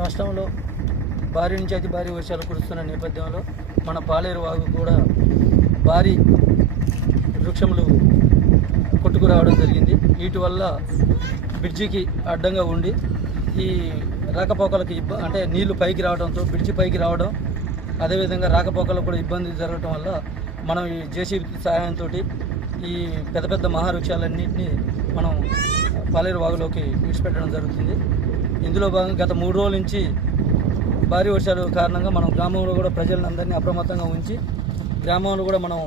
రాష్ట్రంలో భారీ నుంచి అతి భారీ వర్షాలు కురుస్తున్న నేపథ్యంలో మన పాలేరు వాగు కూడా భారీ వృక్షములు కొట్టుకురావడం జరిగింది. వీటి వల్ల బ్రిడ్జికి అడ్డంగా ఉండి ఈ రాకపోకలకు ఇబ్బ అంటే నీళ్ళు పైకి రావడంతో బ్రిడ్జి పైకి రావడం అదేవిధంగా రాకపోకలకు కూడా ఇబ్బంది జరగడం వల్ల మనం ఈ జేసీబీ సహాయంతో ఈ పెద్ద పెద్ద మహావృక్షాలన్నింటినీ మనం పాలేరు వాగులోకి విడిచిపెట్టడం జరుగుతుంది. ఇందులో భాగంగా గత మూడు రోజుల నుంచి భారీ వర్షాలు కారణంగా మనం గ్రామంలో కూడా ప్రజలందరినీ అప్రమత్తంగా ఉంచి గ్రామంలో కూడా మనం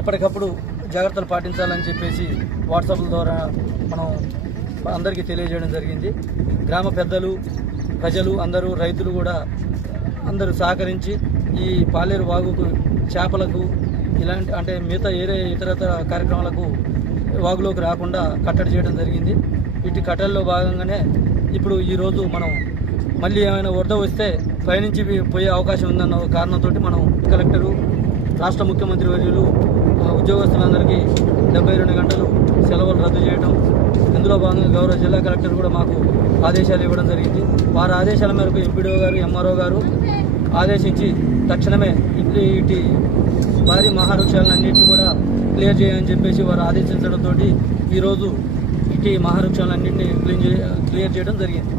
ఎప్పటికప్పుడు జాగ్రత్తలు పాటించాలని చెప్పేసి వాట్సాప్ల ద్వారా మనం అందరికీ తెలియజేయడం జరిగింది. గ్రామ పెద్దలు ప్రజలు అందరూ రైతులు కూడా అందరూ సహకరించి ఈ పాలేరు వాగుకు చేపలకు ఇలాంటి అంటే మిగతా ఏరే ఇతరతర కార్యక్రమాలకు వాగులోకి రాకుండా కట్టడి చేయడం జరిగింది. వీటి కట్టడిలో భాగంగానే ఇప్పుడు ఈరోజు మనం మళ్ళీ ఏమైనా వరద వస్తే పైనుంచి పోయే అవకాశం ఉందన్న కారణంతో మనం కలెక్టరు రాష్ట్ర ముఖ్యమంత్రి వర్యులు ఉద్యోగస్తులందరికీ డెబ్బై రెండు గంటలు సెలవులు రద్దు చేయడం ఇందులో భాగంగా గౌరవ జిల్లా కలెక్టర్ కూడా మాకు ఆదేశాలు ఇవ్వడం జరిగింది. వారి ఆదేశాల మేరకు ఎంపీడీఓ గారు ఎంఆర్ఓ గారు ఆదేశించి తక్షణమే ఇటు ఇటు భారీ మహావృక్షాలను అన్నింటినీ కూడా క్లియర్ చేయని చెప్పేసి వారు ఆదేశించడంతో ఈరోజు ఇటు మహావృక్షాలన్నింటినీ క్లీన్ చే క్లియర్ చేయడం జరిగింది.